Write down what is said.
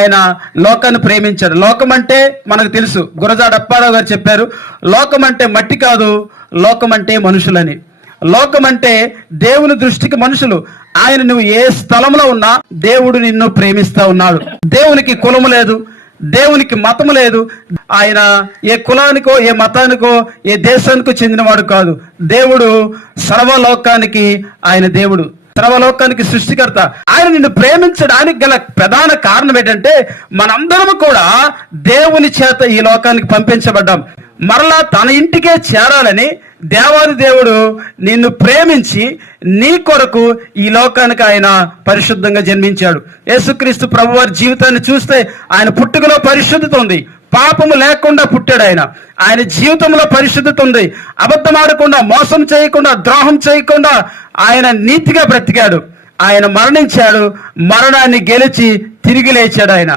ఆయన లోకాన్ని ప్రేమించాడు. లోకం అంటే మనకు తెలుసు, గురజాడ అప్పారావు గారు చెప్పారు, లోకం అంటే మట్టి కాదు, లోకం అంటే మనుషులని. లోకం అంటే దేవుని దృష్టికి మనుషులు. ఆయన నువ్వు ఏ స్థలంలో ఉన్నా దేవుడు నిన్ను ప్రేమిస్తా ఉన్నాడు. దేవునికి కులము లేదు, దేవునికి మతము లేదు. ఆయన ఏ కులానికో ఏ మతానికో ఏ దేశానికో చెందినవాడు కాదు. దేవుడు సర్వలోకానికి ఆయన దేవుడు, సర్వలోకానికి సృష్టికర్త. ఆయన నిన్ను ప్రేమించడానికి గల ప్రధాన కారణం ఏంటంటే మనందరం కూడా దేవుని చేత ఈ లోకానికి పంపించబడ్డాం. మరలా తన ఇంటికే చేరాలని దేవాది దేవుడు నిన్ను ప్రేమించి నీ కొరకు ఈ లోకానికి ఆయన పరిశుద్ధంగా జన్మించాడు. యేసుక్రీస్తు ప్రభువారి జీవితాన్ని చూస్తే ఆయన పుట్టుకలో పరిశుద్ధత ఉంది, పాపము లేకుండా పుట్టాడు. ఆయన జీవితంలో పరిశుద్ధత ఉంది. అబద్ధం ఆడకుండా, మోసం చేయకుండా, ద్రోహం చేయకుండా ఆయన నీతిగా బ్రతికాడు. ఆయన మరణించాడు, మరణాన్ని గెలిచి తిరిగి లేచాడు. ఆయన